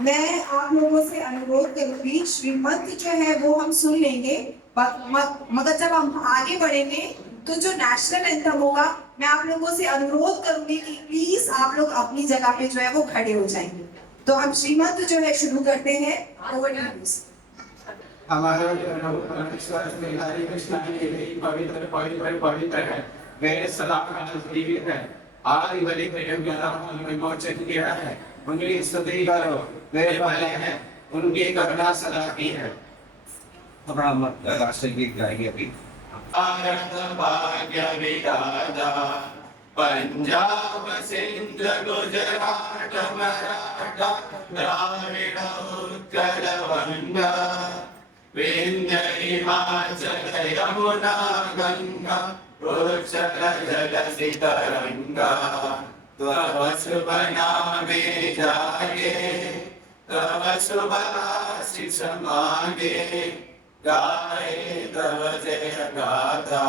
मैं आप लोगों से अनुरोध करूंगी, श्रीमंत जो है वो हम सुन लेंगे, मगर जब हम आगे बढ़ेंगे तो जो नेशनल एंथम होगा, मैं आप लोगों से अनुरोध करूंगी कि प्लीज आप लोग अपनी जगह पे जो है वो खड़े हो जाएंगे। तो हम श्रीमंत जो है शुरू करते हैं। Over to you. हमारा हरि कृष्ण की पवित्र पवित्र पवित्र है, वे सदा काल जीवित है। आदि बलि विमोचन किया है, उनकी स्तुति करो। वे भले हैं, उनकी करुणा सदा की है। हम राष्ट्रीय गीत गाएंगे अभी। भारत भाग्य विधाता, पंजाब सिंध गुजरात मराठा द्राविड़ उत्कल वंगा, विंध्य हिमाचल यमुना गंगा उच्चल जलधि तरंगा। तव शुभ नामे जागे, तव शुभ आशीष मांगे, गाए तव जय गाथा।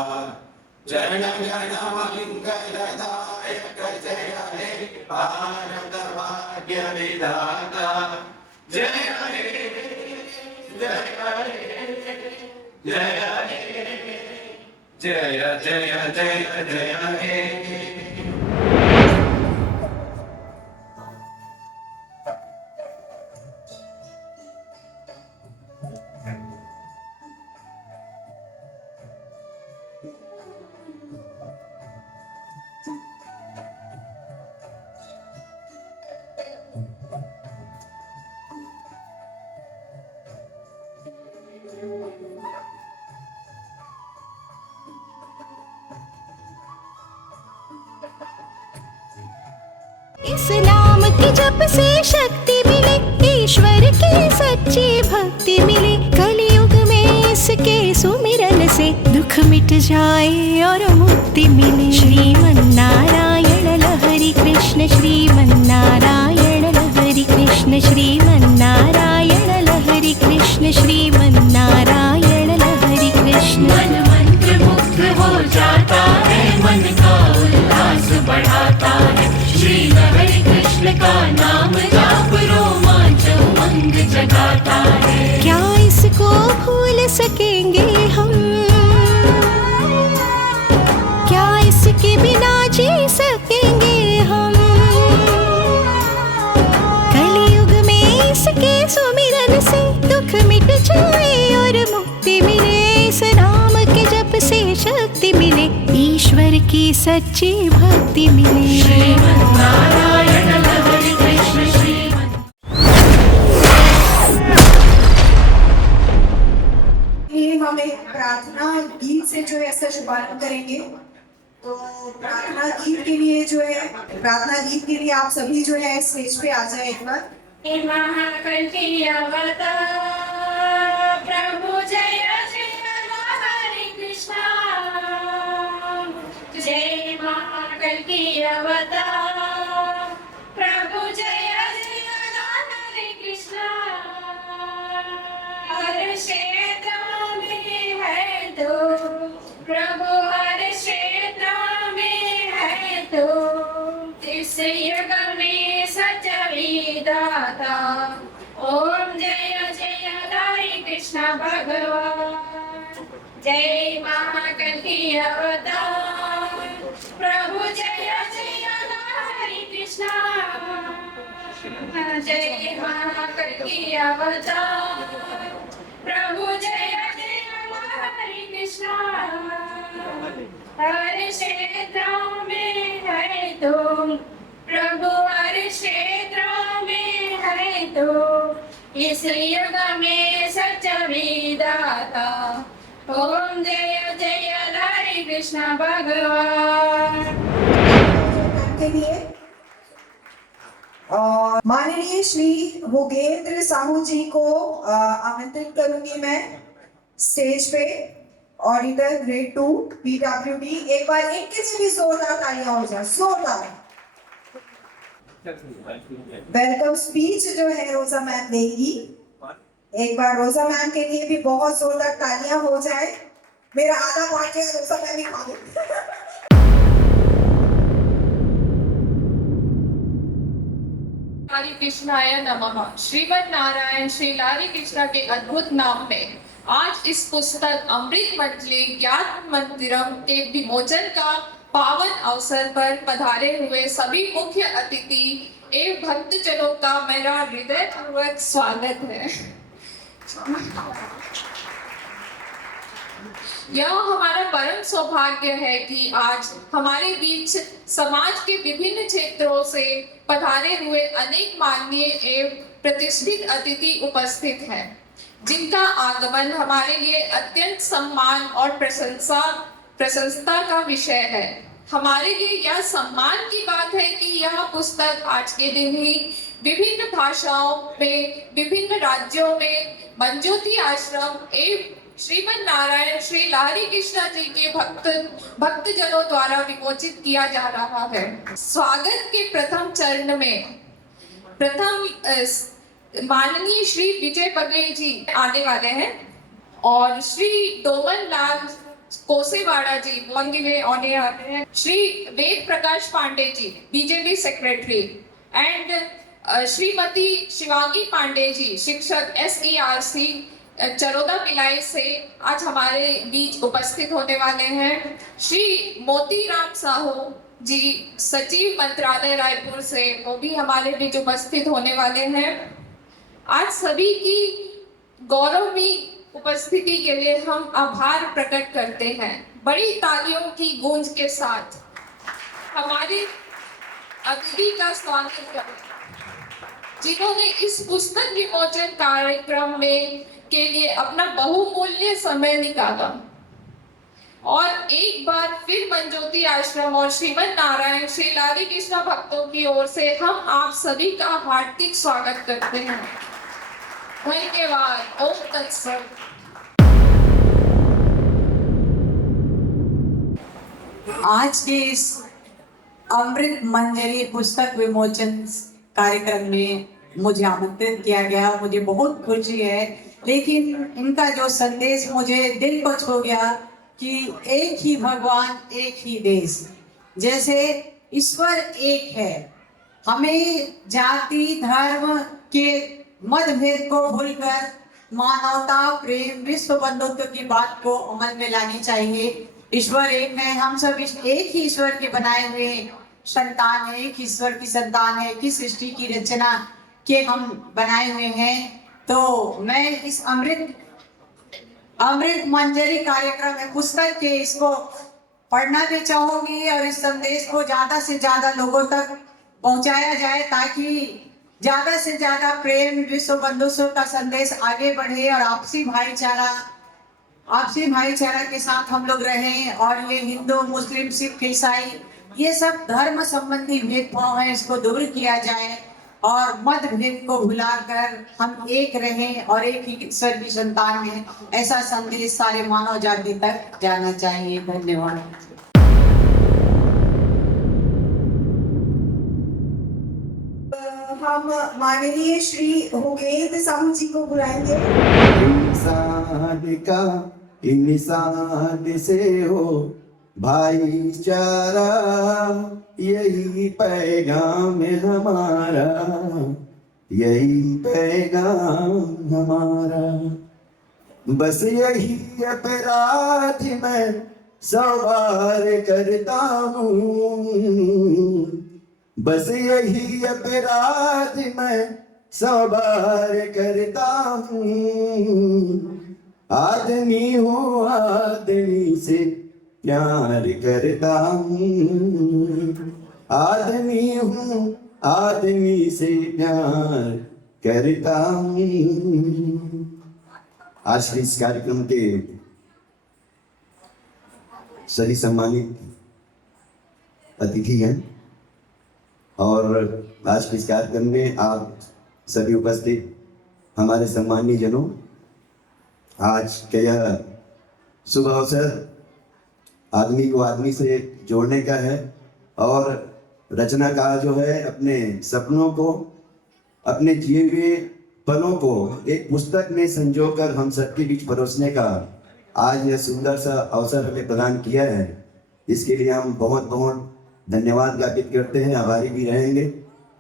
जन गण मंगलदायक जय हे भारत भाग्य विधाता। जय हे जय हे जय हे जय जय जय जय हे। इस नाम के जप से शक्ति मिले, ईश्वर की सच्ची भक्ति मिले। कलयुग में इसके सुमिरन से दुख मिट जाए और मुक्ति मिले। श्रीमन्नारायण लहरी कृष्ण, श्रीमन्नारायण लहरी कृष्ण, श्रीमन्नारायण लहरी कृष्ण, श्रीमन्नारायण लहरी कृष्ण। मन मंत्र मुग्ध हो जाता है, मन का उल्लास बढ़ाता है। श्री हरि कृष्ण का नाम जाप रोमांच उमंग जगाता है। क्या इसको भूल सकेंगे हम, क्या इसके बिना जी सकेंगे हम। कलयुग में इसके सुमिरन से दुख मिट जाए और मुक्ति मिले। इस नाम के जप से शक्ति मिले, ईश्वर की सच्ची भक्ति मिले। श्रीमन्नारायण लहरी कृष्ण, ये हम एक प्रार्थना गीत से जो है इसका शुभारंभ करेंगे। तो प्रार्थना गीत के लिए जो है, प्रार्थना गीत के लिए आप सभी जो है स्टेज पे आ जाए एक बार। महाकल की अवतार प्रभु जय जय हरे कृष्णा। जय महाकल की अवतार प्रभु जय जय हरे कृष्णा। हर क्षेत्र में है तो प्रभु, हर क्षेत्र में है तो। इस युग में सच विधाता, ओम जय जय हरे कृष्ण भगवान। जय महाकल की अवतार प्रभु जय जय हरे कृष्ण। जय महाकल की अवतार प्रभु जय जय हरे कृष्ण। हर क्षेत्र में है तो प्रभु, हर क्षेत्र में है तो। इस युग में सच विधाता, ओम जय जय हरे कृष्ण भगवान। के लिए और माननीय श्री भोगेंद्र साहू जी को आमंत्रित करूंगी मैं स्टेज पे। ऑडिटर ग्रेड 2 PWD, एक बार इनके से भी जोरदार तालियां हो जाए, जोरदार। वेलकम स्पीच जो है रोजा मैम देंगी। एक बार रोजा मैम के लिए भी बहुत जोरदार तालियां हो जाए। मेरा आधा पार्टी रोजा मैम ही खा गई। हरि कृष्णाय नमः। श्रीमद् नारायण श्री लारी कृष्णा के अद्भुत नाम में आज इस पुस्तक अमृत मंजरी ज्ञान मंदिरम के विमोचन का पावन अवसर पर पधारे हुए सभी मुख्य अतिथि एवं भक्तजनों का मेरा हृदयपूर्वक स्वागत है। यह हमारा परम सौभाग्य है कि आज हमारे बीच समाज के विभिन्न क्षेत्रों से पधारे हुए अनेक माननीय एवं प्रतिष्ठित अतिथि उपस्थित हैं, जिनका आगमन हमारे लिए अत्यंत सम्मान और प्रशंसा का विषय है। हमारे लिए यह सम्मान की बात है कि यह पुस्तक आज के दिन ही विभिन्न भाषाओं में विभिन्न राज्यों में मंजोती आश्रम एवं श्रीमद् नारायण श्री लारी कृष्णा जी के भक्तजनों द्वारा विमोचित किया जा रहा है। स्वागत के प्रथम चरण में माननीय श्री विजय बघेल जी आने वाले हैं और श्री डोमन लाल कोसेवाड़ा जी वे आने वाले हैं। Shri Ved Prakash Pandey ji BJP secretary and Shrimati Shivangi Pandey ji शिक्षक SERC चरोदा पिलाई से आज हमारे बीच उपस्थित होने वाले हैं। श्री मोतीराम साहू जी सचिव मंत्रालय रायपुर से वो भी हमारे बीच उपस्थित होने वाले हैं। आज सभी की गौरवमयी उपस्थिति के लिए हम आभार प्रकट करते हैं। बड़ी तालियों की गूंज के साथ हमारे अतिथि का स्वागत करें, जिन्होंने इस पुस्तक विमोचन कार्यक्रम में के लिए अपना बहुमूल्य समय निकाला और एक बार फिर मंजोती आश्रम और श्रीमद् नारायण श्री लारी कृष्णा भक्तों की ओर से हम आप सभी का हार्दिक स्वागत करते हैं। धन्यवाद। ओम तत्सत। आज के इस अमृत मंजरी पुस्तक विमोचन कार्यक्रम में मुझे आमंत्रित किया गया, मुझे बहुत खुशी है। लेकिन इनका जो संदेश मुझे दिल को छू गया कि एक ही भगवान एक ही देश, जैसे ईश्वर एक है। हमें जाति धर्म के मतभेद को भूलकर मानवता प्रेम विश्व बंधुत्व की बात को अमल में लानी चाहिए। ईश्वर एक है, हम सब एक ही ईश्वर के बनाए हुए संतान है, एक ईश्वर की संतान है, की सृष्टि की रचना के हम बनाए हुए हैं। तो मैं इस अमृत मंजरी कार्यक्रम में पुस्तक के इसको पढ़ना भी चाहूंगी और इस संदेश को ज्यादा से ज्यादा लोगों तक पहुंचाया जाए, ताकि ज्यादा से ज्यादा प्रेम विश्व बंधुत्व का संदेश आगे बढ़े और आपसी भाईचारा के साथ हम लोग रहें। और ये हिंदू मुस्लिम सिख ईसाई ये सब धर्म संबंधी भेदभाव है, इसको दूर किया जाए और मतभेद को भुलाकर हम एक रहें और एक ही ईश्वर की संतान हैं। ऐसा संदेश सारे मानव जाति तक जाना चाहिए। धन्यवाद। हम माननीय श्री होगेंद्र साहू जी को बुलाएंगे। इंसान का इंसान से हो भाईचारा, यही पैगाम हमारा, यही पैगाम हमारा। बस यही अपराध मैं सवार करता हूँ, बस यही अपराध मैं सवार करता हूँ। आदमी हूँ आदमी से प्यार करता हूँ, आदमी हूँ आदमी से प्यार करता हूँ। आज के इस कार्यक्रम के सभी सम्मानित अतिथि हैं और आज के इस कार्यक्रम में आप सभी उपस्थित हमारे सम्मानीय जनों, आज का यह शुभ अवसर आदमी को आदमी से जोड़ने का है और रचनाकार जो है अपने सपनों को, अपने जिए हुए पलों को एक पुस्तक में संजोकर हम सबके बीच परोसने का आज यह सुंदर सा अवसर हमें प्रदान किया है। इसके लिए हम बहुत बहुत धन्यवाद ज्ञापित करते हैं, आभारी भी रहेंगे।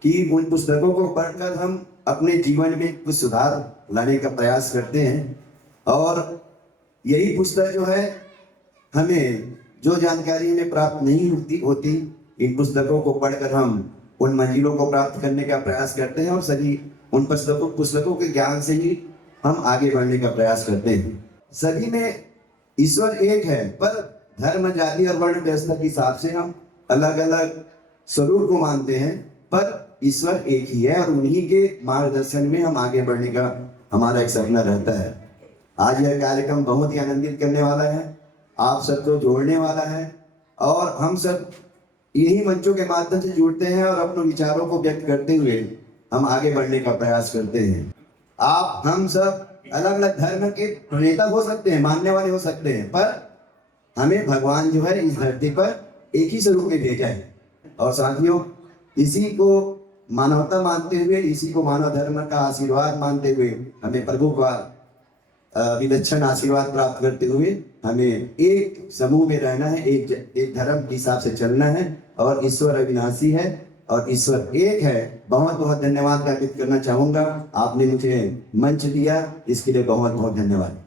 कि उन पुस्तकों को पढ़कर हम अपने जीवन में कुछ सुधार लाने का प्रयास करते हैं। और यही पुस्तक जो है, हमें जो जानकारी हमें प्राप्त नहीं होती इन पुस्तकों को पढ़कर हम उन मंजिलों को प्राप्त करने का प्रयास करते हैं और सभी उन पुस्तकों के ज्ञान से ही हम आगे बढ़ने का प्रयास करते हैं। सभी में ईश्वर एक है, पर धर्म, जाति और वर्ण व्यवस्था के हिसाब से हम अलग अलग स्वरूप को मानते हैं, पर ईश्वर एक ही है और उन्हीं के मार्गदर्शन में हम आगे बढ़ने का हमारा एक सपना रहता है। आज यह कार्यक्रम बहुत ही आनंदित करने वाला है, आप सबको जोड़ने वाला है और हम सब यही मंचों के माध्यम से जुड़ते हैं और अपने विचारों को व्यक्त करते हुए हम आगे बढ़ने का प्रयास करते हैं। आप, हम सब अलग अलग धर्म के नेता हो सकते हैं, मानने वाले हो सकते हैं, पर हमें भगवान जो है इस धरती पर एक ही स्वरूप में भेजा है। और साथियों, इसी को मानवता मानते हुए, इसी को मानव धर्म का आशीर्वाद मानते हुए, हमें प्रभु का विलक्षण आशीर्वाद प्राप्त करते हुए हमें एक समूह में रहना है, एक धर्म के हिसाब से चलना है। और ईश्वर अविनाशी है और ईश्वर एक है। बहुत बहुत धन्यवाद अर्पित करना चाहूंगा। आपने मुझे मंच दिया, इसके लिए बहुत बहुत धन्यवाद।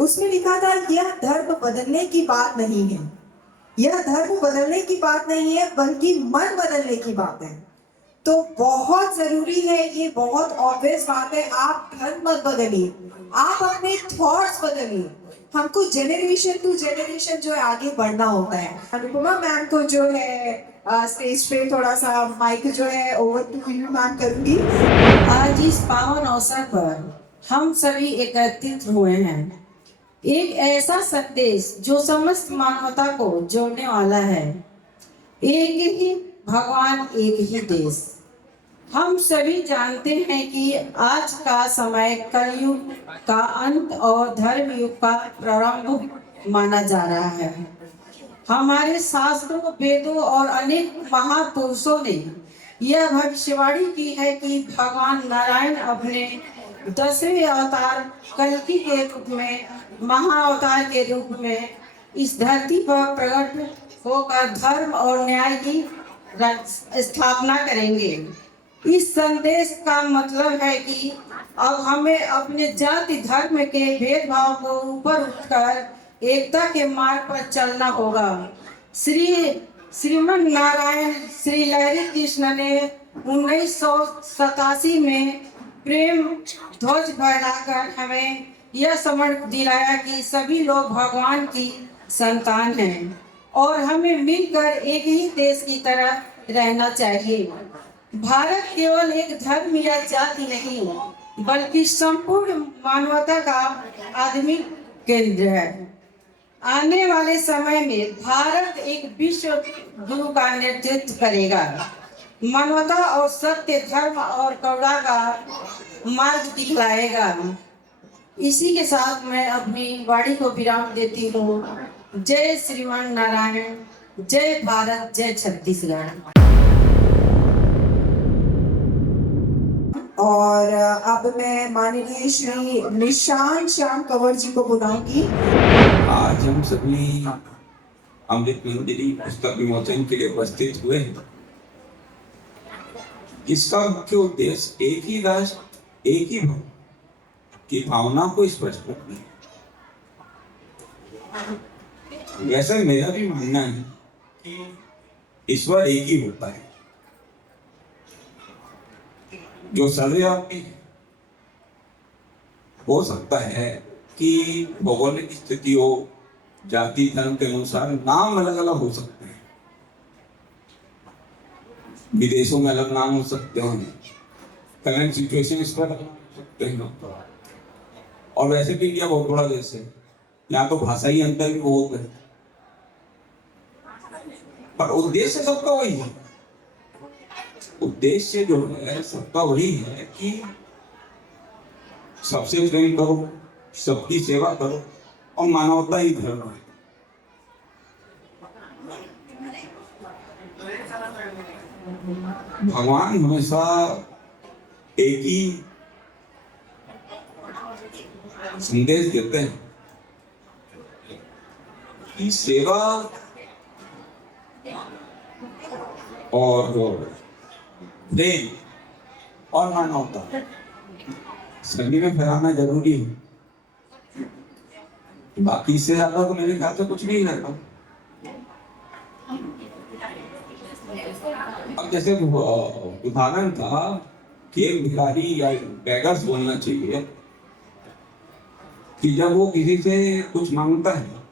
उसमें लिखा था, यह धर्म बदलने की बात नहीं है, यह धर्म बदलने की बात नहीं है, बल्कि मन बदलने की बात है। तो बहुत जरूरी है, ये बहुत ऑब्वियस बात है, आप धर्म मत बदलिए, आप अपने थॉट्स बदलिए। हमको जेनरेशन टू जेनरेशन जो है आगे बढ़ना होता है। अनुपमा मैम को जो है स्टेज पे थोड़ा सा माइक जो है ओवर टू यू मैम करूंगी। आज इस पावन अवसर पर हम सभी एकत्रित हुए हैं। एक ऐसा संदेश जो समस्त मानवता को जोड़ने वाला है। एक ही भगवान, एक ही देश। हम सभी जानते हैं कि आज का समय कलयुग का अंत और धर्म युग का प्रारंभ माना जा रहा है। हमारे शास्त्रों, वेदों और अनेक महापुरुषों ने यह भविष्यवाणी की है कि भगवान नारायण अपने 10वें अवतार कल्कि के रूप में, महाअवतार के रूप में इस धरती पर प्रकट होकर धर्म और न्याय की स्थापना करेंगे। इस संदेश का मतलब है कि अब हमें अपने जाति धर्म के भेदभाव को ऊपर उठकर एकता के मार्ग पर चलना होगा। श्रीमन नारायण श्री लहरी कृष्ण ने 1987 में प्रेम ध्वज फहराकर हमें यह समझ दिलाया कि सभी लोग भगवान की संतान हैं और हमें मिलकर एक ही देश की तरह रहना चाहिए। भारत केवल एक धर्म या जाति नहीं, बल्कि संपूर्ण मानवता का आदमी केंद्र है। आने वाले समय में भारत एक विश्व गुरु का नेतृत्व करेगा, मानवता और सत्य, धर्म और करुणा का मार्ग दिखलाएगा। इसी के साथ मैं अपनी वाणी को विराम देती हूँ। जय श्रीमान नारायण, जय भारत, जय छत्तीसगढ़। और अब मैं माननीय श्री निशान श्याम कंवर जी को बुलाऊंगी। आज हम सभी अमृत मंजरी पुस्तक विमोचन के लिए उपस्थित हुए हैं। इसका मुख्य उद्देश्य एक ही राष्ट्र, एक ही भगवान की भावना को स्पष्ट करना है। वैसे मेरा भी मानना है कि ईश्वर एक ही होता है, जो सर्वव्यापी हो सकता है कि भौगोलिक स्थिति हो, जाति धर्म के अनुसार नाम अलग अलग हो सकते हैं, विदेशों में अलग नाम हो सकते हैं, करंट सिचुएशन इस पर अलग नाम हो सकते हैं। और वैसे भी इंडिया बहुत बड़ा देश है, यहाँ तो भाषाई अंतर भी बहुत है, पर उद्देश्य सबका वही है। उद्देश्य जो है सबका वही है कि सबसे प्रेम करो, सबकी सेवा करो और मानवता ही धर्म है। भगवान हमेशा एक ही संदेश देते हैं कि सेवा और प्रेम और मानवता सभी में फैलाना जरूरी है। बाकी से ज्यादा तो मेरे ख्याल से कुछ नहीं रहता। अब जैसे उदाहरण था कि एक भिखारी या बेगर्स बोलना चाहिए कि जब वो किसी से कुछ मांगता है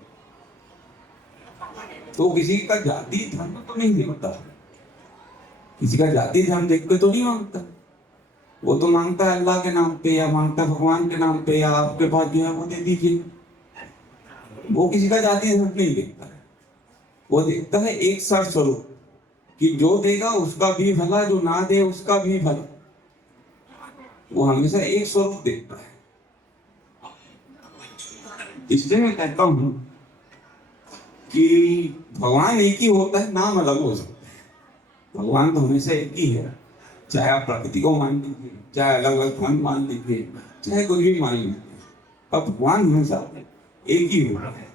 तो किसी का जाति धर्म तो नहीं देखता, किसी का जाति धर्म देख के तो नहीं मांगता। वो तो मांगता है अल्लाह के नाम पे या मांगता है भगवान के नाम पे या आपके पास जो है वो दे दीजिए। वो किसी का जाति धर्म नहीं देखता है, वो देखता है एक सार स्वरूप कि जो देगा उसका भी भला, जो ना दे उसका भी भला। वो हमेशा एक स्वरूप देखता है। इसलिए मैं कहता हूं कि भगवान एक ही होता है, नाम अलग हो सकता है। भगवान तो हमेशा एक ही है, चाहे आप प्रकृति को मान लीजिए, चाहे अलग अलग धर्म मान लीजिए, चाहे कुछ भी मान लीजिए, पर भगवान हमेशा एक ही होता है।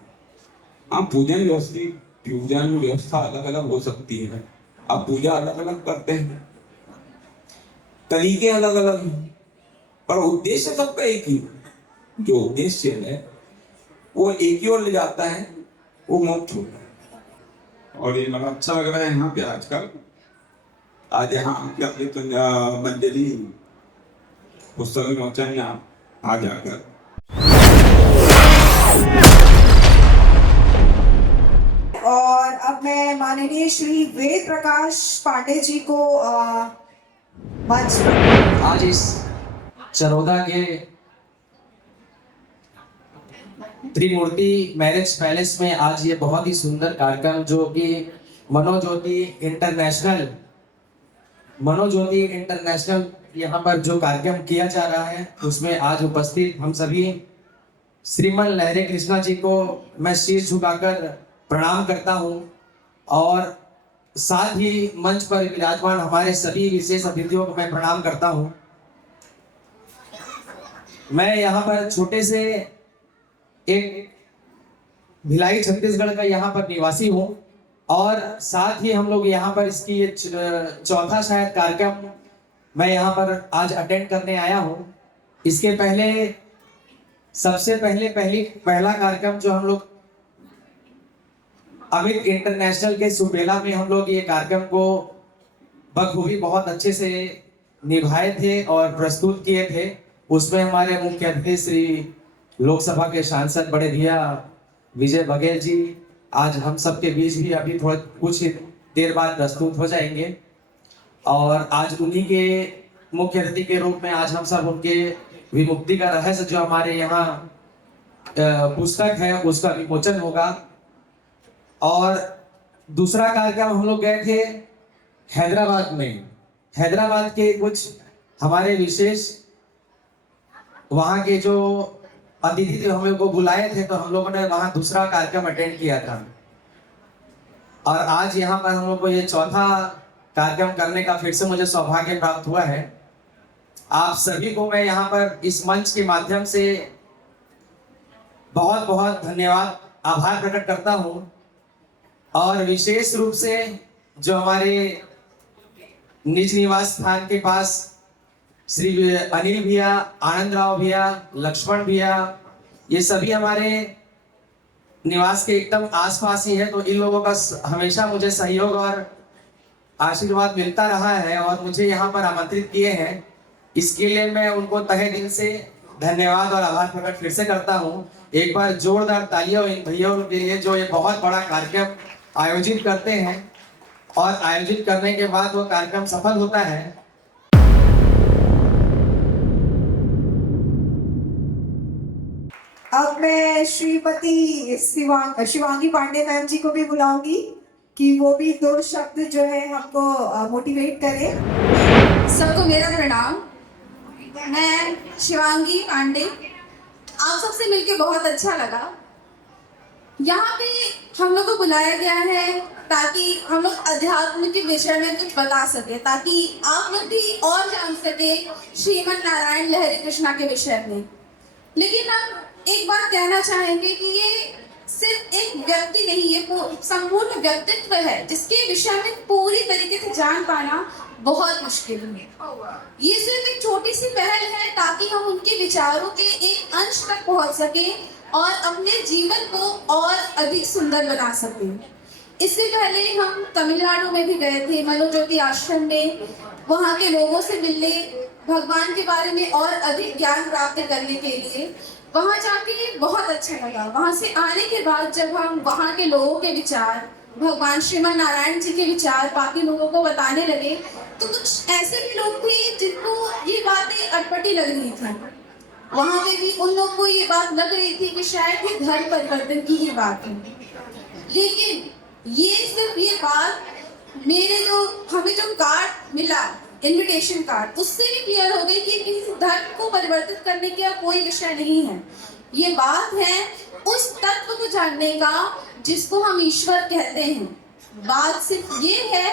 हाँ, पूजन व्यवस्था अलग अलग हो सकती है, आप पूजा अलग अलग करते हैं, तरीके अलग अलग हैं, पर उद्देश्य सबका एक ही है। जो उद्देश्य है वो एक ही ओर ले जाता है, वो मोक्ष होता है। और ये बड़ा अच्छा लग रहा है यहाँ पे आजकल, आज यहाँ मंजरी पुस्तक विमोचन में आ जाकर और अब मैं माननीय श्री वेद प्रकाश पांडे जी को मंच पर। आज इस चरोदा के त्रिमूर्ति मैरिज पैलेस में आज ये बहुत ही सुंदर कार्यक्रम जो कि मनोज्योति इंटरनेशनल यहाँ पर जो कार्यक्रम किया जा रहा है उसमें आज उपस्थित हम सभी श्रीमान लहरे कृष्णा जी को मैं शीश झुकाकर प्रणाम करता हूँ और साथ ही मंच पर विराजमान हमारे सभी विशेष अतिथियों को मैं प्रणाम करता हूँ। मैं यहाँ पर छोटे से एक भिलाई छत्तीसगढ़ का यहाँ पर निवासी हूँ और साथ ही हम लोग यहाँ पर इसकी चौथा शायद कार्यक्रम मैं यहाँ पर आज अटेंड करने आया हूँ। इसके पहले सबसे पहला कार्यक्रम जो हम लोग अमित इंटरनेशनल के सुबेला में हम लोग ये कार्यक्रम को बखूबी बहुत अच्छे से निभाए थे और प्रस्तुत किए थे। उसमें हमारे मुख्य अतिथि श्री लोकसभा के सांसद बड़े भैया विजय बघेल जी आज हम सबके बीच भी अभी थोड़ा कुछ देर बाद प्रस्तुत हो जाएंगे और आज उन्हीं के मुख्य अतिथि के रूप में आज हम सब उनके विमुक्ति का रहस्य जो हमारे यहाँ पुस्तक है उसका विमोचन होगा। और दूसरा कार्यक्रम हम लोग गए थे हैदराबाद के कुछ हमारे विशेष वहाँ के जो अतिथि थे हम लोग को बुलाए थे तो हम लोगों ने वहाँ दूसरा कार्यक्रम अटेंड किया था और आज यहाँ पर हम लोग को ये चौथा कार्यक्रम करने का फिर से मुझे सौभाग्य प्राप्त हुआ है। आप सभी को मैं यहाँ पर इस मंच के माध्यम से बहुत बहुत धन्यवाद आभार प्रकट करता हूँ और विशेष रूप से जो हमारे निज निवास स्थान के पास श्री अनिल भैया, आनंद राव भैया, लक्ष्मण भैया, ये सभी हमारे निवास के एकदम आसपास ही है तो इन लोगों का हमेशा मुझे सहयोग और आशीर्वाद मिलता रहा है और मुझे यहाँ पर आमंत्रित किए हैं। इसके लिए मैं उनको तहे दिल से धन्यवाद और आभार प्रकट फिर से करता हूँ। एक बार जोरदार तालियां इन भैया के लिए जो ये बहुत बड़ा कार्यक्रम आयोजित करते हैं और आयोजित करने के बाद वो कार्यक्रम सफल होता है। अब मैं श्रीमती शिवांगी पांडे मैम जी को भी बुलाऊंगी कि वो भी दो शब्द जो है हमको मोटिवेट करें। सबको मेरा प्रणाम। मैं शिवांगी पांडे, आप सबसे मिलके बहुत अच्छा लगा। यहाँ पे हम लोग को बुलाया गया है ताकि हम लोग अध्यात्म के विषय में कुछ बता सके, ताकि आप लोग भी और जान सके श्रीमन नारायण लहरी कृष्णा के विषय में। लेकिन हम एक बात कहना चाहेंगे कि ये सिर्फ एक व्यक्ति नहीं, ये संपूर्ण व्यक्तित्व है जिसके विषय में पूरी तरीके से जान पाना बहुत मुश्किल है। ये सिर्फ एक छोटी सी पहल है ताकि हम उनके विचारों के एक अंश तक पहुंच सके और अपने जीवन को और अधिक सुंदर बना सके। इससे पहले हम तमिलनाडु में भी गए थे, मनोज्योति आश्रम में, वहाँ के लोगों से मिलने, भगवान के बारे में और अधिक ज्ञान प्राप्त करने के लिए। वहाँ जाके बहुत अच्छा लगा। वहाँ से आने के बाद जब हम वहाँ के लोगों के विचार, भगवान श्रीमन नारायण जी के विचार बाकी लोगों को बताने लगे, तो कुछ ऐसे भी लोग थे जिनको ये बातें अटपटी लग रही थी। वहाँ पे भी उन लोगों को ये बात लग रही थी कि शायद ये धर्म परिवर्तन की ही बात है, लेकिन ये सिर्फ ये बात हमें जो कार्ड मिला, इनविटेशन कार्ड, उससे भी क्लियर हो गई कि किसी धर्म को परिवर्तित करने का कोई विषय नहीं है। ये बात है उस तत्व को जानने का जिसको हम ईश्वर कहते हैं। बात सिर्फ ये है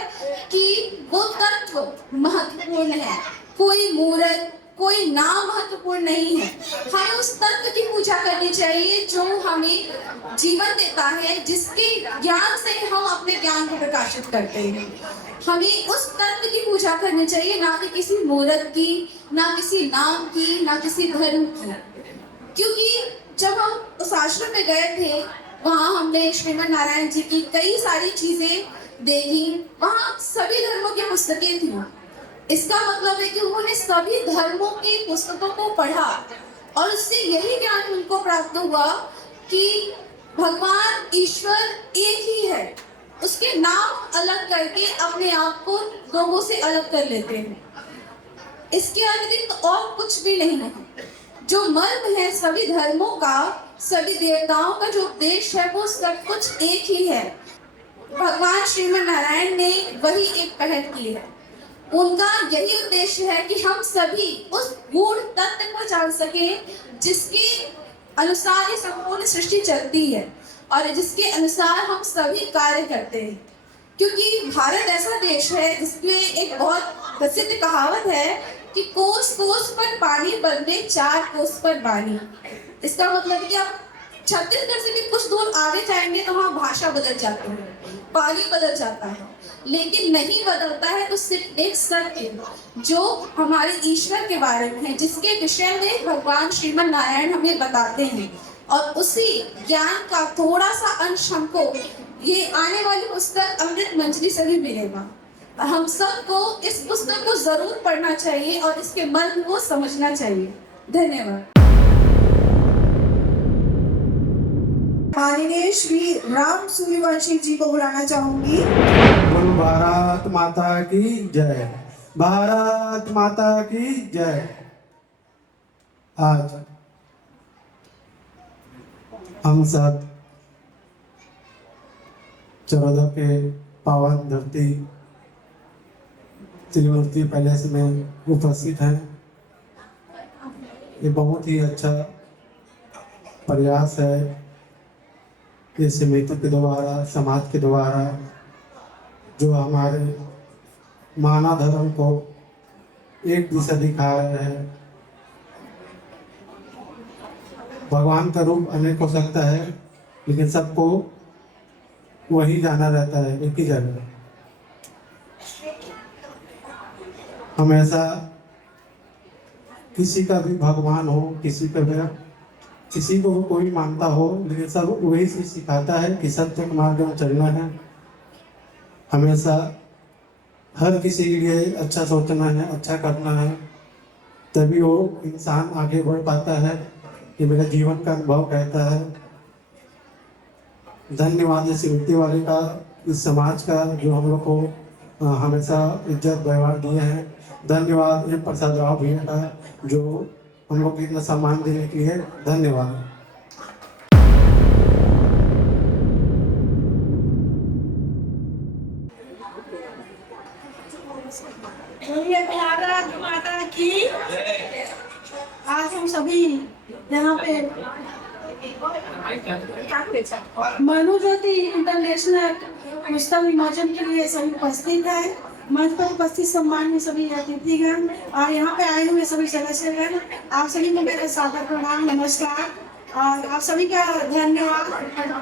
कि वो तत्व महत्वपूर्ण है, कोई मूर्त, कोई नाम महत्वपूर्ण नहीं है। हमें उस तत्व की पूजा करनी चाहिए जो हमें जीवन देता है, जिसके ज्ञान से हम अपने ज्ञान को प्रकाशित करते हैं। हमें उस तत्व की पूजा करनी चाहिए, ना कि किसी मूर्त की, ना किसी नाम की, ना किसी धर्म की। क्योंकि जब हम उस आश्रम में गए थे, वहाँ हमने श्रीमन नारायण जी की कई सारी चीजें देखी। वहाँ सभी धर्मों की पुस्तकें थी। इसका मतलब है कि उन्होंने सभी धर्मों की पुस्तकों को पढ़ा और उससे यही ज्ञान उनको प्राप्त हुआ कि भगवान ईश्वर एक ही है। उसके नाम अलग करके अपने आप को लोगों से अलग कर लेते हैं। इसके अतिरिक्त और कुछ भी नहीं है। जो मर्म है सभी धर्मों का, सभी देवताओं का जो उपदेश है, वो सब कुछ एक ही है। भगवान श्रीमन नारायण ने वही एक पहल की है। उनका यही उद्देश्य है कि हम सभी उस गूढ़ तत्व को जान सके जिसके अनुसार ये संपूर्ण सृष्टि चलती है और जिसके अनुसार हम सभी कार्य करते हैं। क्योंकि भारत ऐसा देश है जिसमें एक बहुत प्रसिद्ध कहावत है कि कोस कोस पर पानी बदले 4 कोस पर पानी। इसका मतलब है कि आप छत्तीसगढ़ से भी कुछ दूर आगे जाएंगे तो वहाँ भाषा बदल जाती है, पानी बदल जाता है, लेकिन नहीं बदलता है तो सिर्फ एक सत्य जो हमारे ईश्वर के बारे में है, जिसके विषय में भगवान श्रीमन नारायण हमें बताते हैं। और उसी ज्ञान का थोड़ा सा अंश हमको ये आने वाली पुस्तक अमृत मंजरी से भी मिलेगा। हम सबको इस पुस्तक को जरूर पढ़ना चाहिए और इसके मर्म को समझना चाहिए। धन्यवाद। माननीय श्री राम सूर्यवंशी जी को बुलाना चाहूंगी। बोलो भारत माता की जय, भारत माता की जय। आज हम सब चौदह के पावन धरती त्रिमूर्ति पैलेस में उपस्थित हैं। ये बहुत ही अच्छा प्रयास है, ये समिति के द्वारा, समाज के द्वारा, जो हमारे मानव धर्म को एक दिशा दिखा रहे हैं। भगवान का रूप अनेक हो सकता है, लेकिन सबको वही जाना रहता है, एक ही जगह। हमेशा किसी का भी भगवान हो, किसी को कोई मानता हो, लेकिन सब वही से सिखाता है कि सत्य के मार्ग में चलना है। हमेशा हर किसी के लिए अच्छा सोचना है, अच्छा करना है, तभी वो इंसान आगे बढ़ पाता है। ये मेरा जीवन का अनुभव कहता है। धन्यवाद इस समिति वाले का, इस समाज का, जो हम लोग को हमेशा इज्जत व्यवहार दिए हैं। धन्यवाद ये प्रसाद राव भैया का, जो हम लोग को इतना सम्मान देने के लिए। धन्यवाद। भारत माता की। आज हम सभी यहाँ पे मनोज्योति इंटरनेशनल पुस्तक विमोचन के लिए सभी उपस्थित है। मंच पर उपस्थित सम्माननीय सभी अतिथिगण और यहाँ पे आए हुए सभी सदस्यगण, आप सभी को मेरा सादर प्रणाम, नमस्कार। और आप सभी का धन्यवाद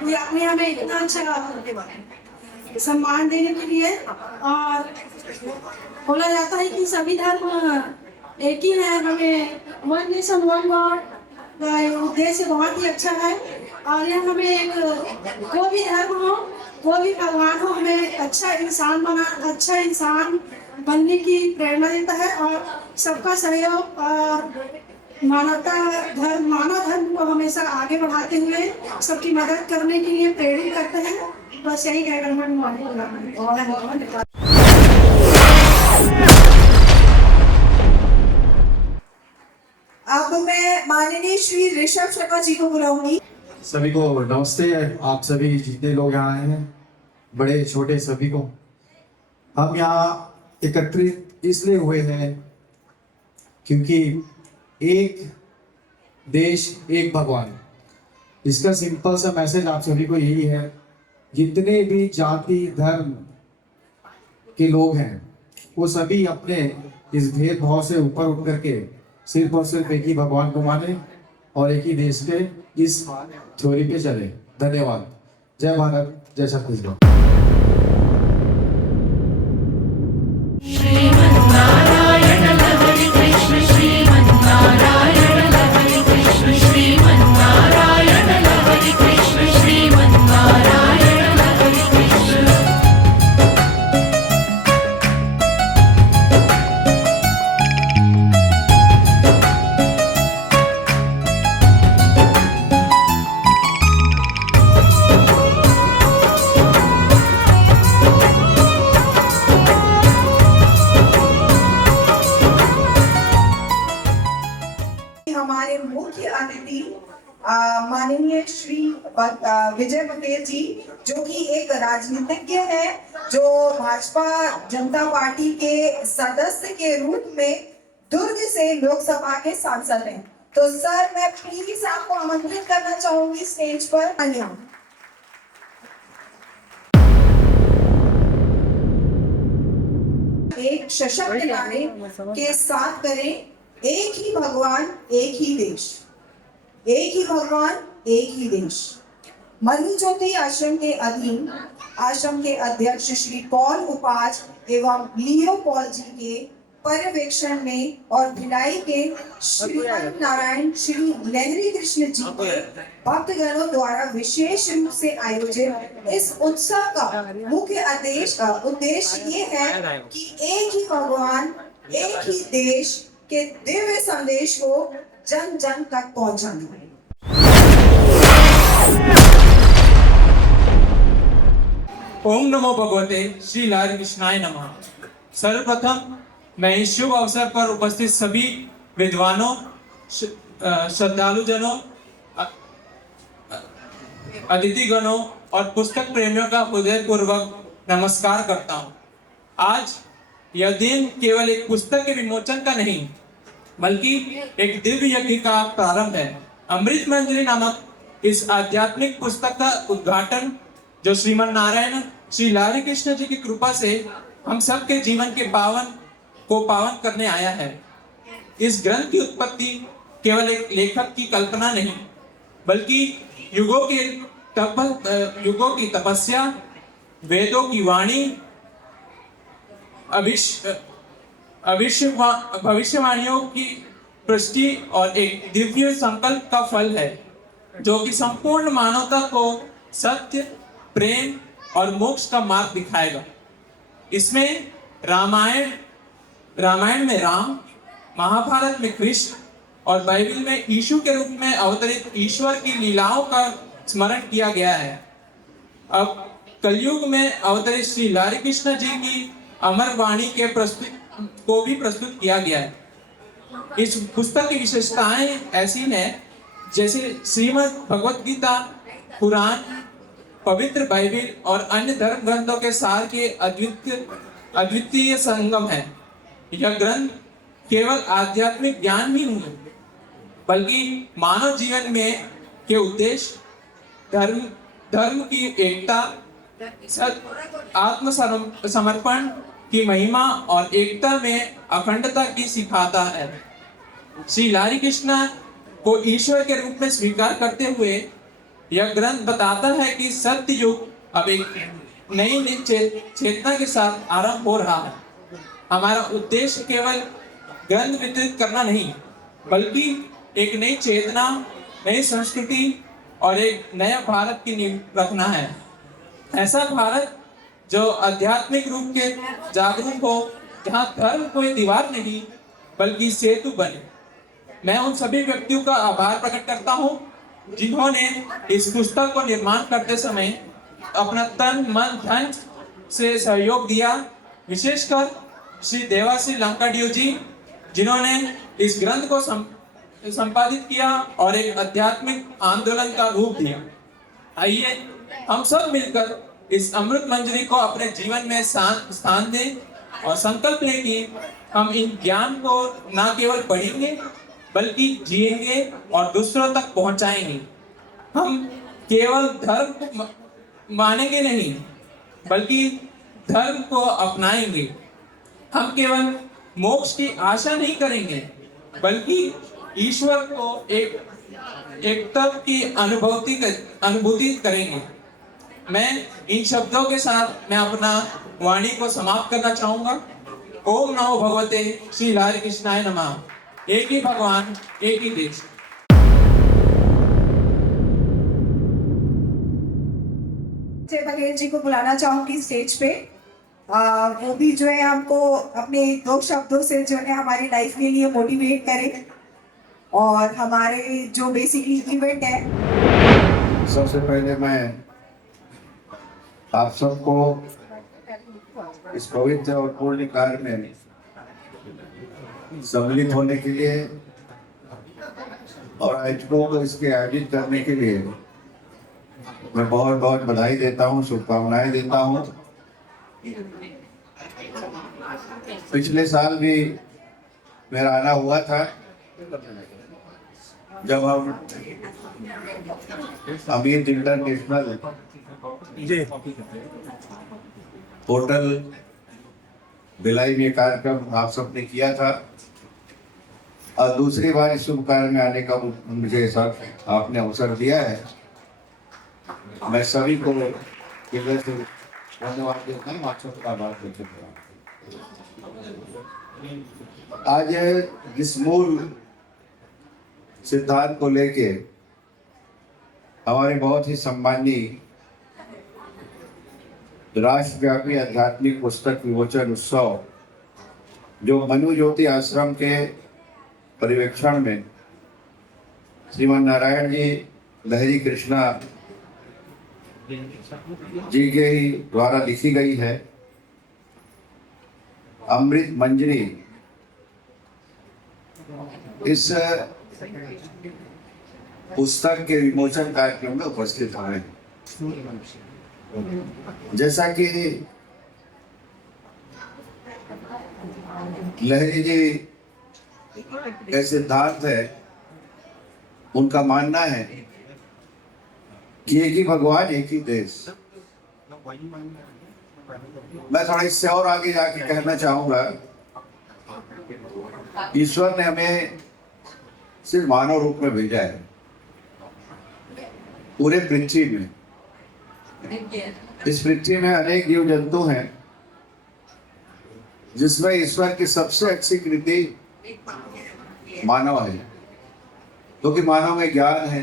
कि आपने हमें इतना अच्छा सम्मान देने के लिए। और बोला जाता है कि सभी धर्म एक ही है, हमें वन नेशन वन गॉड का उद्देश्य बहुत ही अच्छा है। और यह हमें एक कोई भी धर्म हो, कोई भी भगवान हो, हमें अच्छा इंसान बनने की प्रेरणा देता है। और सबका सहयोग और मानव धर्म को हमेशा आगे बढ़ाते हुए सबकी मदद करने के लिए प्रेरित करते हैं। बस यही कहकर मैं अब मैं माननीय श्री ऋषभ शर्मा जी को बुलाऊंगी। सभी को नमस्ते। आप सभी जितने लोग यहाँ आए हैं, बड़े छोटे सभी को, हम यहाँ एकत्रित इसलिए हुए हैं क्योंकि एक देश एक भगवान, इसका सिंपल सा मैसेज आप सभी को यही है। जितने भी जाति धर्म के लोग हैं वो सभी अपने इस भेदभाव से ऊपर उठ करके सिर्फ और सिर्फ एक ही भगवान को माने और एक ही देश के इस थ्योरी पे चले। धन्यवाद। जय भारत, जय छत्तीसगढ़। हमारे मुख्य अतिथि माननीय श्री विजय बघेल जी, जो कि एक राजनीतिज्ञ है, जो भाजपा जनता पार्टी के सदस्य के रूप में दुर्ग से लोकसभा के सांसद हैं। तो सर, मैं प्लीज आपको आमंत्रित करना चाहूंगी स्टेज पर। एक सशक्त नारे के साथ करें, एक ही भगवान एक ही देश, एक ही भगवान एक ही देश। मनु ज्योति आश्रम के अधीन आश्रम के अध्यक्ष श्री पॉल उपाज एवं लियो पॉल जी के पर्यवेक्षण में और भिलाई के श्रीमन नारायण श्री लहरी कृष्ण जी के भक्तगणों द्वारा विशेष रूप से आयोजित इस उत्सव का मुख्य उद्देश्य ये है कि एक ही भगवान एक ही देश के दिव्य संदेश को जन जन तक पहुंचाना। ओम नमो भगवते श्री लहरी कृष्णाय नमः। सर्वप्रथम मैं इस शुभ अवसर पर उपस्थित सभी विद्वानों, श्रद्धालु जनों, अतिथिगणों और पुस्तक प्रेमियों का हृदयपूर्वक नमस्कार करता हूँ। आज यह दिन केवल एक पुस्तक के विमोचन का नहीं, बल्कि एक दिव्य यज्ञ का प्रारंभ है। अमृत मंजरी नामक इस आध्यात्मिक पुस्तक का उद्घाटन जो श्रीमन नारायण श्री लहरी कृष्ण जी की कृपा से हम सबके जीवन के पावन करने आया है। इस ग्रंथ की उत्पत्ति केवल एक लेखक की कल्पना नहीं, बल्कि युगों की तपस्या, वेदों की वाणी, भविष्यवाणियों की पुष्टि और एक दिव्य संकल्प का फल है, जो कि संपूर्ण मानवता को सत्य, प्रेम और मोक्ष का मार्ग दिखाएगा। इसमें रामायण में राम, महाभारत में कृष्ण और बाइबल में यीशु के रूप में अवतरित ईश्वर की लीलाओं का स्मरण किया गया है। अब कलयुग में अवतरित श्री लहरी कृष्ण जी की अमर वाणी के प्रस्तुत किया गया है। इस पुस्तक की विशेषताएं ऐसी हैं जैसे श्रीमद् भगवत गीता, पुराण, पवित्र बाइबल और अन्य धर्म ग्रंथों के सार के अद्वितीय संगम है। यह ग्रंथ केवल आध्यात्मिक ज्ञान ही नहीं, बल्कि मानव जीवन में के उद्देश्य, धर्म की एकता, आत्मसमर्पण की महिमा और एकता में अखंडता की सिखाता है। श्री लहरी कृष्ण को ईश्वर के रूप में स्वीकार करते हुए यह ग्रंथ बताता है कि सत्य युग अब एक नई चेतना के साथ आरंभ हो रहा है। हमारा उद्देश्य केवल ग्रंथ वितरित करना नहीं, बल्कि एक नई चेतना, नई संस्कृति और एक नया भारत की नींव रखना है। ऐसा भारत जो आध्यात्मिक रूप के जागरूक हो, जहाँ धर्म कोई दीवार नहीं बल्कि सेतु बने। मैं उन सभी व्यक्तियों का आभार प्रकट करता हूँ जिन्होंने इस पुस्तक को निर्माण करते समय अपना तन मन धन से सहयोग दिया, विशेषकर श्री देवासी लंकाडियो जी जिन्होंने इस ग्रंथ को संपादित किया और एक आध्यात्मिक आंदोलन का रूप दिया। आइए हम सब मिलकर इस अमृत मंजरी को अपने जीवन में स्थान दें और संकल्प लें कि हम इन ज्ञान को न केवल पढ़ेंगे बल्कि जिएंगे और दूसरों तक पहुंचाएंगे। हम केवल धर्म को मानेंगे नहीं बल्कि धर्म को अपनाएंगे। हम केवल मोक्ष की आशा नहीं करेंगे बल्कि ईश्वर को एक तत्व की अनुभूति करेंगे। मैं इन शब्दों के साथ मैं अपना वाणी को समाप्त करना चाहूंगा। ओम नमो भगवते श्री हरि कृष्णाय नमः। एक ही भगवान, एक ही देश। विजय बघेल जी को बुलाना चाहूंगी स्टेज पे। वो भी जो है हमको अपने 2 शब्दों से जो है हमारी लाइफ के लिए मोटिवेट करें और हमारे जो बेसिकली इवेंट है। सबसे पहले मैं आप सबको इस पवित्र और पूर्ण कार्य में सम्मिलित होने के लिए और आयोजकों को इसके आयोजित करने के लिए मैं बहुत बहुत बधाई देता हूँ, शुभकामनाएं देता हूँ। पिछले साल भी मेरा आना हुआ था जब हम अमीर इंटरनेशनल होटल भिलाई में कार्यक्रम आप सबने किया था और दूसरी बार इस शुभ कार्य में आने का मुझे आपने अवसर दिया है। मैं सभी को धन्यवाद देता हूँ, आप सबका आभार व्यक्त करता हूँ। आज जिस मूल सिद्धांत को लेके हमारे बहुत ही सम्माननीय राष्ट्रव्यापी आध्यात्मिक पुस्तक विमोचन उत्सव जो मनु ज्योति आश्रम के पर्यवेक्षण में श्रीमान नारायण जी लहरी कृष्णा जी के ही द्वारा लिखी गई है अमृत मंजरी, इस पुस्तक के विमोचन कार्यक्रम में उपस्थित हुए। जैसा कि लहरी जी का सिद्धांत है, उनका मानना है कि एक ही भगवान, एक ही देश। मैं थोड़ा इससे और आगे जाके कहना चाहूंगा, ईश्वर ने हमें सिर्फ मानव रूप में भेजा है पूरे पृथ्वी में। इस पृथ्वी में अनेक जीव जंतु हैं जिसमें ईश्वर की सबसे अच्छी कृति मानव है, क्योंकि मानव में ज्ञान है,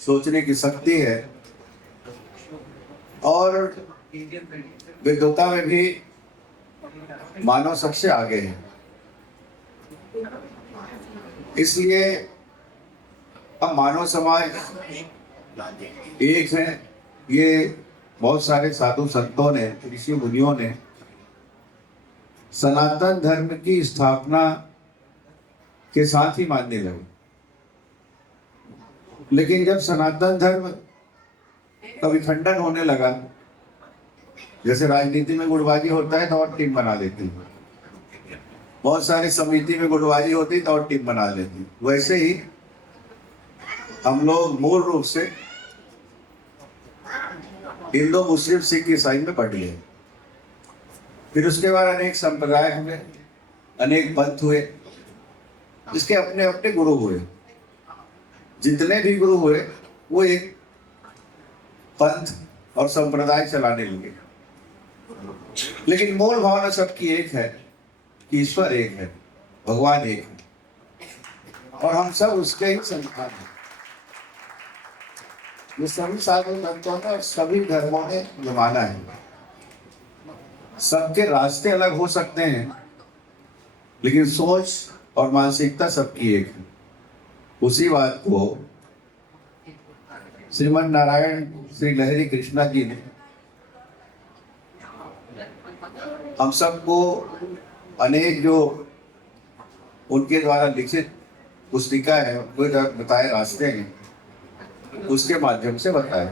सोचने की शक्ति है और विद्वता में भी मानव सबसे आगे है। इसलिए अब मानव समाज एक है। ये बहुत सारे साधु संतों ने, ऋषि मुनियों ने सनातन धर्म की स्थापना के साथ ही मानने लगे। लेकिन जब सनातन धर्म का विखंडन होने लगा, जैसे राजनीति में गुटबाजी होता है तो और टीम बना देती है, बहुत सारी समिति में गुटबाजी होती है तो और टीम बना लेती, वैसे ही हम लोग मूल रूप से हिंदू, मुस्लिम, सिख, ईसाई में बट गए। फिर उसके बाद अनेक संप्रदाय हुए, अनेक पंथ हुए, जिसके अपने अपने गुरु हुए। जितने भी गुरु हुए वो एक पंथ और संप्रदाय चलाने लगे, लेकिन मूल भावना सबकी एक है कि ईश्वर एक है, भगवान एक है और हम सब उसके ही संतान हैं। ये सभी साधु संतों ने और सभी धर्मों ने ये माना है। सबके रास्ते अलग हो सकते हैं, लेकिन सोच और मानसिकता सबकी एक है। उसी बात को श्रीमन नारायण श्री लहरी कृष्णा जी ने हम सबको अनेक जो उनके द्वारा लिखित पुस्तिका है, उनको बताए रास्ते हैं, उसके माध्यम से बताया।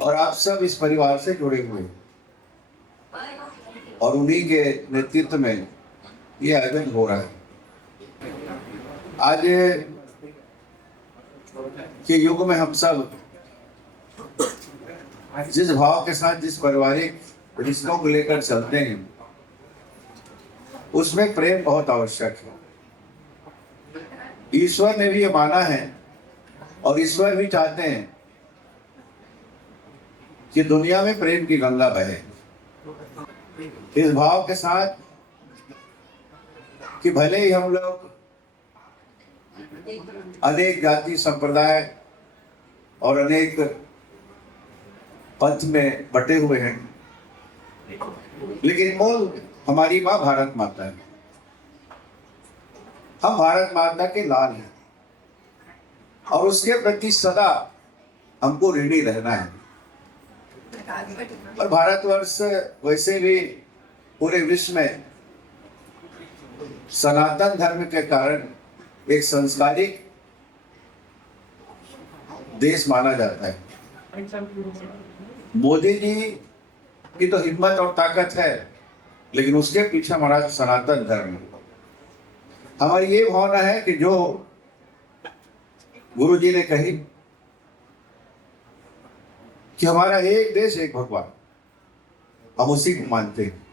और आप सब इस परिवार से जुड़े हुए और उन्हीं के नेतृत्व में ये आयोजन हो रहा है। आज के युग में हम सब जिस भाव के साथ जिस पारिवारिक रिश्तों को लेकर चलते हैं, उसमें प्रेम बहुत आवश्यक है। ईश्वर ने भी ये माना है और ईश्वर भी चाहते हैं कि दुनिया में प्रेम की गंगा बहे। इस भाव के साथ कि भले ही हम लोग अनेक जाति संप्रदाय और अनेक पंथ में बटे हुए हैं, लेकिन मूल हमारी माँ भारत माता है। हम भारत माता के लाल हैं और उसके प्रति सदा हमको ऋणी रहना है। और भारतवर्ष वैसे भी पूरे विश्व में सनातन धर्म के कारण एक संस्कारिक देश माना जाता है। मोदी जी की तो हिम्मत और ताकत है, लेकिन उसके पीछे हमारा सनातन धर्म। हमारी ये भावना है कि जो गुरु जी ने कही कि हमारा एक देश एक भगवान, हम उसी को मानते हैं।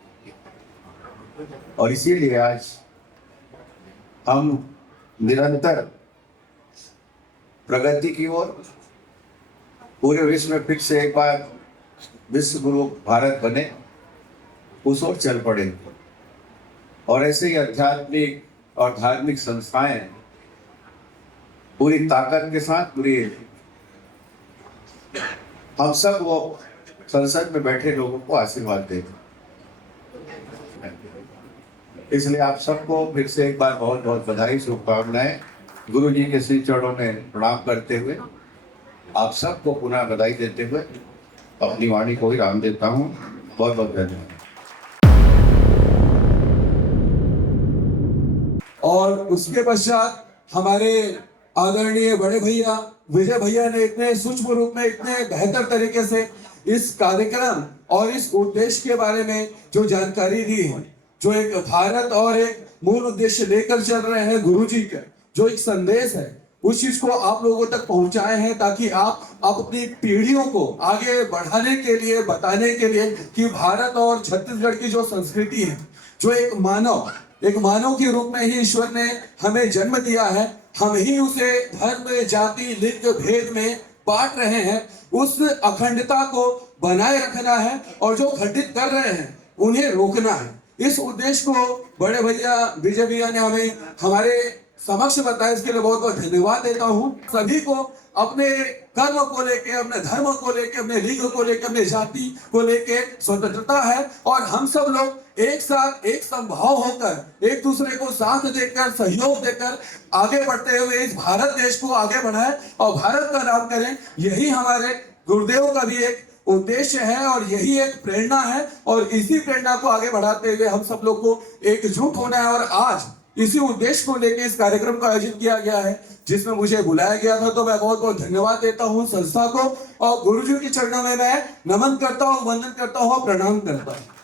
और इसीलिए आज हम निरंतर प्रगति की ओर पूरे विश्व में फिर से एक बार विश्व गुरु भारत बने, उस ओर चल पड़े। और ऐसे ही आध्यात्मिक और धार्मिक संस्थाएं पूरी ताकत के साथ पूरी हम सब वो संसद में बैठे लोगों को आशीर्वाद देते। इसलिए आप सबको फिर से एक बार बहुत बहुत बधाई, शुभकामनाएं। गुरु जी के श्री चरणों में प्रणाम करते हुए आप सबको पुनः बधाई देते हुए अपनी वाणी को ही राम देता हूँ। बहुत बहुत धन्यवाद। और उसके पश्चात हमारे आदरणीय बड़े भैया विजय भैया ने इतने सूक्ष्म रूप में, इतने बेहतर तरीके से इस कार्यक्रम और इस उद्देश्य के बारे में जो जानकारी दी है, जो एक भारत और एक मूल उद्देश्य लेकर चल रहे हैं गुरु जी का, जो एक संदेश है, उस चीज को आप लोगों तक पहुंचाए हैं, ताकि आप अपनी पीढ़ियों को आगे बढ़ाने के लिए, बताने के लिए कि भारत और छत्तीसगढ़ की जो संस्कृति है, जो एक मानव के रूप में ही ईश्वर ने हमें जन्म दिया है, हम ही उसे धर्म, जाति, लिंग भेद में बांट रहे हैं, उस अखंडता को बनाए रखना है और जो खंडित कर रहे हैं उन्हें रोकना है। इस उद्देश्य को बड़े भैया विजय भैया ने हमें हमारे समक्ष बताया, इसके लिए बहुत बहुत धन्यवाद देता हूँ। सभी को अपने कर्म को लेके, अपने धर्म को लेके, अपने लिंग को लेके, अपने जाति को लेके स्वतंत्रता है और हम सब लोग एक साथ एक संभाव होकर एक दूसरे को साथ देकर, सहयोग देकर आगे बढ़ते हुए इस भारत देश को आगे बढ़ाएं और भारत का नाम करें। यही हमारे गुरुदेव का भी एक उद्देश्य है और यही एक प्रेरणा है और इसी प्रेरणा को आगे बढ़ाते हुए हम सब लोग को एकजुट होना है। और आज इसी उद्देश्य को लेकर इस कार्यक्रम का आयोजन किया गया है, जिसमें मुझे बुलाया गया था। तो मैं बहुत बहुत धन्यवाद देता हूँ संस्था को और गुरुजी के चरणों में मैं नमन करता हूँ, वंदन करता हूँ, प्रणाम करता हूँ।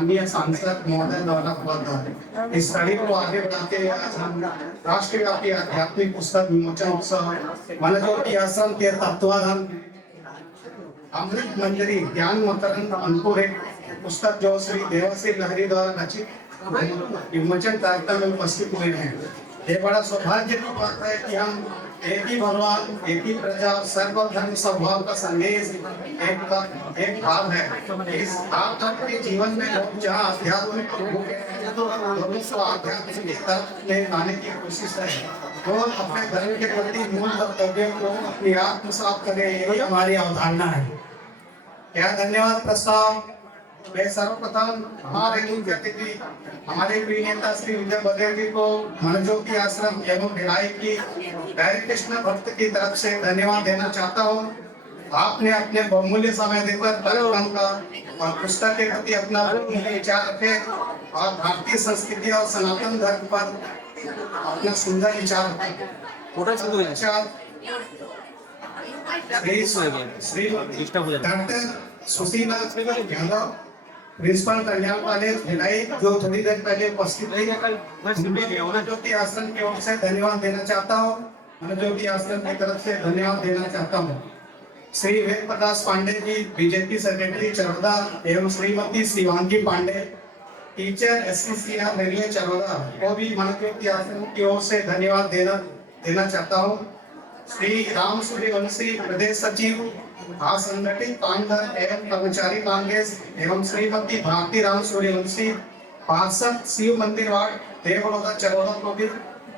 माननीय सांसद महोदय द्वारा हुआ था। इस कड़ी को आगे बढ़ाते हुए आज हम राष्ट्रव्यापी आध्यात्मिक पुस्तक विमोचन उत्सव वनज्योति आश्रम के तत्वाधान अमृत मंजरी ज्ञान मकरंद अंकुर एक पुस्तक जो श्री देवासी लहरी द्वारा रचित विमोचन कार्यक्रम में उपस्थित हुए हैं। ये बड़ा सौभाग्य की बात है कि हम एक ही भगवान, एक ही प्रजा, सर्वधर्म स्वभाव का संदेश एक भाव है। इस भाव तक के जीवन में लोग जहाँ आध्यात्मिक लोगों को आध्यात्मिक की तरफ ले आने की कोशिश है, वो अपने धर्म के प्रति मूल कर्तव्यों को अपनी आत्मसात करें, यही हमारी अवधारणा है। क्या धन्यवाद प्रस्ताव। मैं सर्वप्रथम हमारे मुख्य अतिथि हमारे प्रिय नेता श्री विजय बघेल जी को वनज्योति आश्रम एवं भिलाई की हरे कृष्ण भक्त की तरफ से धन्यवाद देना चाहता हूँ। आपने अपने बहुमूल्य समय देकर कार्यक्रम का और पुस्तक के प्रति अपना विचार रखे और भारतीय संस्कृति और सनातन धर्म पर अपना सुंदर विचार श्री डॉक्टर सुशीला यादव प्रिंसिपल कल्याण कॉलेज भिलाई जो थोड़ी देर पहले उपस्थित रही, वनज्योति आश्रम की ओर से धन्यवाद देना चाहता हूँ। वनज्योति आश्रम की तरफ से धन्यवाद देना चाहता हूँ। श्री वेद प्रकाश पांडे जी बीजेपी सेक्रेटरी चरौदा एवं Shrimati Shivangi Pandey teacher SCCR railway Charoda को भी वनज्योति आश्रम की ओर से धन्यवाद देना चाहता हूँ। श्री राम सूर्यवंशी प्रदेश सचिव असंगठित कामगार एवं कर्मचारी कांग्रेस एवं श्रीमती भारती राम सूर्यवंशी पार्षद शिव मंदिर वार्ड देवबड़ौदा चरौदा को भी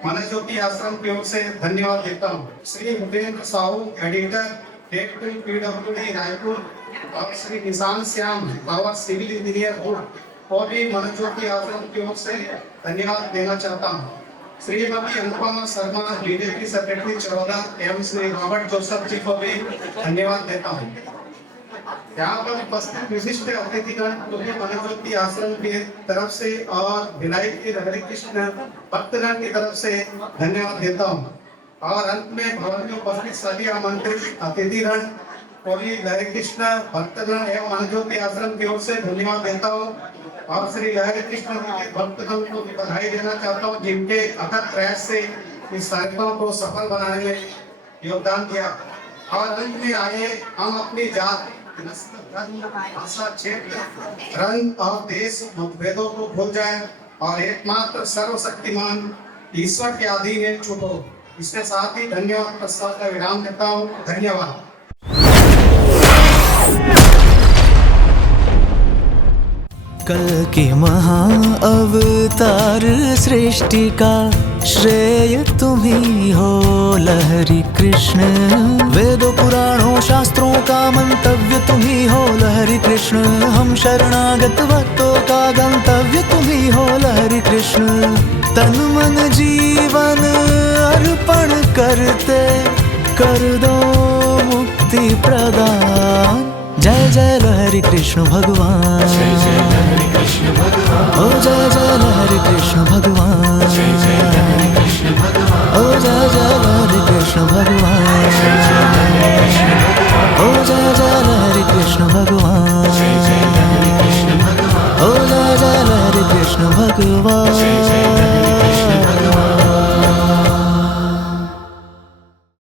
वनज्योति आश्रम की ओर से धन्यवाद देता हूँ। श्री मुकेंद्र साहू एडिटर PWD रायपुर और श्री निशान श्याम पावर सिविल इंजीनियर को भी वनज्योति आश्रम की ओर से धन्यवाद देना चाहता हूँ। श्रीमती अनुपमा शर्मा बीजेपी सेक्रेटरी चरौदा एवं श्री रॉबर्ट जोसेफ जी को भी धन्यवाद देता हूँ। यहाँ पर उपस्थित विशिष्ट अतिथिगण को भी वनज्योति आश्रम की तरफ से और भिलाई के हरे कृष्ण भक्तगण की तरफ से धन्यवाद देता हूँ। और अंत में भवन में उपस्थित सभी आमंत्रित अतिथिगण को भी हरे कृष्ण भक्तगण एवं वनज्योति आश्रम की ओर से धन्यवाद देता हूँ। और श्री हरे कृष्ण भक्तगण को बधाई देना चाहता हूँ जिनके अथक प्रयास से इस कार्यक्रम को सफल बनाने में योगदान दिया। और अंत में आइए हम अपनी जात, भाषा, क्षेत्र, रंग और देश मतभेदों को भूल जाएं और एकमात्र सर्वशक्तिमान ईश्वर के अधीन एक छूटो। इसके साथ ही धन्यवाद प्रस्ताव का विराम देता हूँ। धन्यवाद। कल के महाअवतार सृष्टि का श्रेय तुम्ही हो लहरी कृष्ण। वेदों पुराणों शास्त्रों का मंतव्य तुम्ही हो लहरी कृष्ण। हम शरणागत भक्तों का गंतव्य तुम्ही हो लहरी कृष्ण। तन मन जीवन अर्पण करते कर दो मुक्ति प्रदान। जय जय लहरी कृष्ण भगवान, जय जय लहरी कृष्ण भगवान, ओ जय जय लहरी कृष्ण भगवान, जय जय लहरी कृष्ण भगवान, ओ जय जय लहरी कृष्ण भगवान, जय जय लहरी कृष्ण भगवान, ओ जय जय लहरी कृष्ण भगवान।